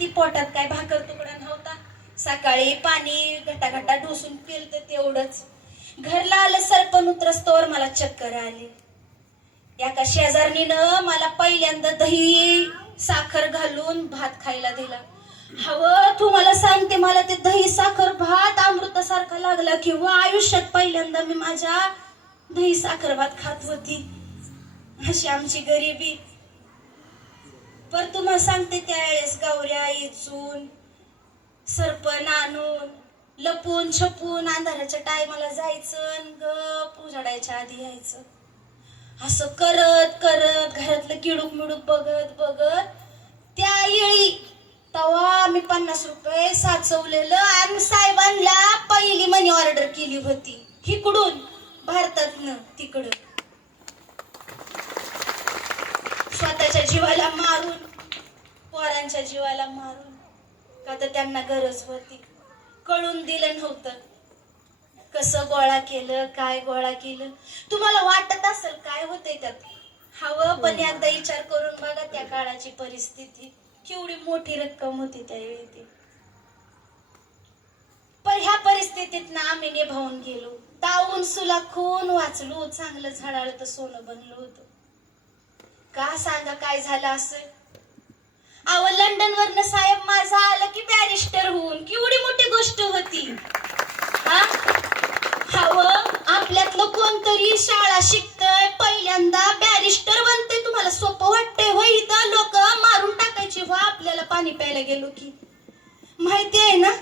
किती पोटात काय भाकर तुकडा नव्हता. सकाळी पाणी घटाघटा ढोसून पिलत तेवढंच. घरला आलं सरपण उतरस्तोवर मला चक्कर आली. एका शेजारणीनं मला पहिल्यांदा दही साखर घालून भात खायला दिला. हवं तुम्हाला सांगते, मला ते दही साखर भात अमृतासारखा लागला. किंवा आयुष्यात पहिल्यांदा मी माझ्या दही साखर भात खात होती. अशी आमची गरिबी. पर तुम्हाला सांगते, त्यावेळेस गावऱ्या इचून सरपण आणून लपून छपून अंधाराच्या टायमाला जायचं, गप उजाडायच्या आधी यायचं. असं करत करत घरातलं किडूक मिडूक बघत बघत त्या येळी तवा मी 50 रुपये साचवलेलं आणि साहेबांना पहिली मनी ऑर्डर केली होती इकडून भारतातनं तिकडं. स्वतःच्या जीवाला मारून, पोरांच्या जीवाला मारून, का तर त्यांना गरज होती. कळून दिलं नव्हतं कसं गोळा केलं, काय गोळा केलं. तुम्हाला वाटत असेल काय होतंय त्यात. हवं पण एकदा विचार करून बघा त्या काळाची परिस्थिती केवढी मोठी रक्कम होती त्यावेळी ती. पण ह्या परिस्थितीत ना आम्ही निभावून गेलो. तावून सुलाखून वाचलो. चांगलं झाडाळ तर सोनं बनलो होतं. का सांगा काय झालं असं. अव लंडन वरनं साहेब माझा आलं की बॅरिस्टर होऊन, केवढी मोठी गोष्ट होती. हवं आपल्यातलं कोणतरी शाळा शिकतय पहिल्यांदा बॅरिस्टर बनतय. तुम्हाला सोपं वाटतंय होय. इथं लोक मारून टाकायची हो आपल्याला पाणी प्यायला गेलो की. माहिती आहे ना,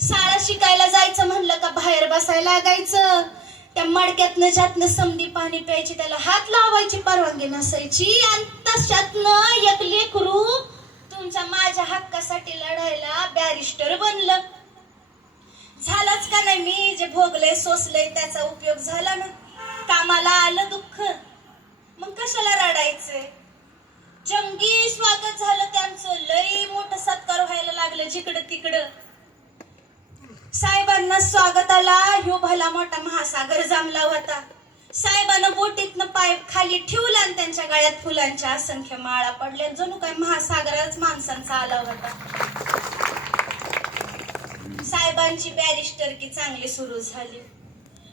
शाळा शिकायला जायचं म्हणलं का बाहेर बसायला लागायचं. त्या मडक्यातनं ज्यातनं समधी पाणी प्यायची त्याला हात लावायची परवानगी नसायची. आणि तशातनं एक लेकरू तुमच्या माझ्या हक्कासाठी लढायला बॅरिस्टर बनलं. झालंच का नाही. मी जे भोगलंय सोसलंय त्याचा उपयोग झाला ना. कामाला आलं दुःख, मग कशाला रडायचंय. जंगी स्वागत झालं त्यांचं. लई मोठं सत्कार व्हायला लागलं जिकडं तिकडं. साहेबांना स्वागताला ह्यो भला मोठा महासागर जमला होता. साहेबांना बोटीतनं पाय खाली ठेवला आणि त्यांच्या गळ्यात फुलांच्या असंख्य माळा पडल्या. जणू काय महासागरच माणसांचा आला होता. साहेबांची बॅरिस्टरकी चांगली सुरू झाली.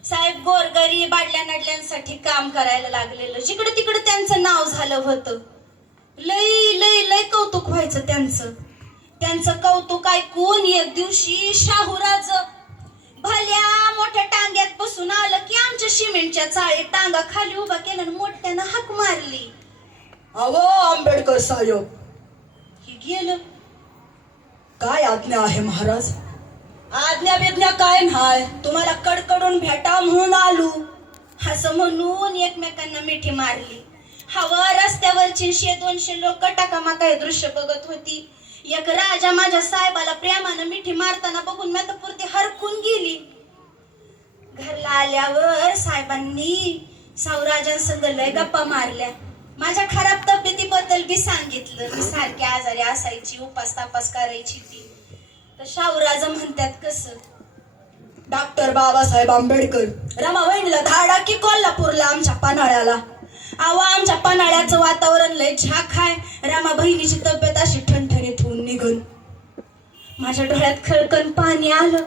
साहेब गोरगरीब बाडल्या नडल्यांसाठी काम करायला लागलेलं. जिकडे तिकडे त्यांचं नाव झालं होतं. लई लई लई कौतुक व्हायचं त्यांचं कौतुक ऐकून एक दिवशी शाहूराज भल्या मोठ्या टांग्यात बसून आलं की आमच्या सिमेंटच्या चाळीत टांगा खाली उभा केला, मोठ्यानं हाक मारली. अहो आंबेडकर साहेब. हे गेलं. काय आज्ञा आहे महाराज. आज्ञा बिज्ञा काय नाही, तुम्हाला कडकडून भेटा म्हणून आलो. असं म्हणून एकमेकांना मिठी मारली. हवं रस्त्यावरची 100-200 लोक टाकामाका हे दृश्य बघत होती. एक राजा माझ्या साहेबाला प्रेमानं मिठी मारताना बघून मी तर पुरती हरकून गेली. घरला आल्यावर साहेबांनी सावराजांसंग लय गप्पा मारल्या. माझ्या खराब तब्येतीबद्दल बी सांगितलं. मी सारखी आजारी असायची, उपास तापास करायची ती. तर शाहूराज म्हणतात कसं. डॉक्टर बाबासाहेब आंबेडकर रमाबाईंना धाडा की कोल्हापूरला आमच्या पन्हाळ्याला. आवा आमच्या पन्हाळ्याचं वातावरण लय झाक आहे. रामा बहिणीची तब्येत अशी ठणठणीत होऊन निघून. माझ्या डोळ्यात खळकन पाणी आलं.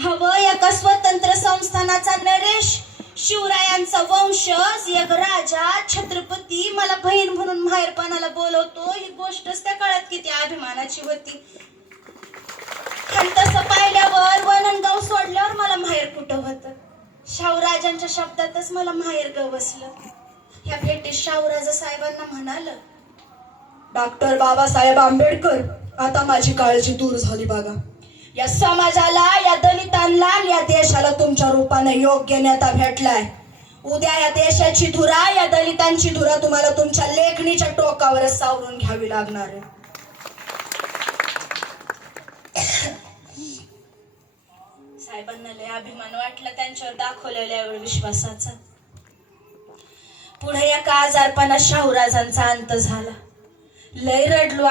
हवं एका स्वतंत्र संस्थानाचा नरेश, शिवरायांचा वंशज, एक राजा छत्रपती मला बहीण म्हणून माहेरपणाला बोलवतो. ही गोष्टच त्या काळात किती अभिमानाची होती. आणि तसं पाहिल्यावर वननगाव सोडल्यावर मला माहेर कुठं होतं. शाहूराजांच्या शब्दातच मला माहेर गवसलं. ह्या भेटीत शाहूराजा साहेबांना म्हणाल, डॉक्टर बाबासाहेब आंबेडकर आता माझी काळजी दूर झाली बघा. या समाजाला, या दलितांना, या देशाला तुमच्या रूपाने योग्य नेता भेटलाय. उद्या या देशाची धुरा, या दलितांची धुरा तुम्हाला तुमच्या लेखणीच्या टोकावरच सावरून घ्यावी लागणार आहे. साहेबांना लय अभिमान वाटला त्यांच्यावर दाखवलेल्या विश्वासाचा. पुढे एका आजारपणात शाहूराजांचा अंत झाला. लय रडलो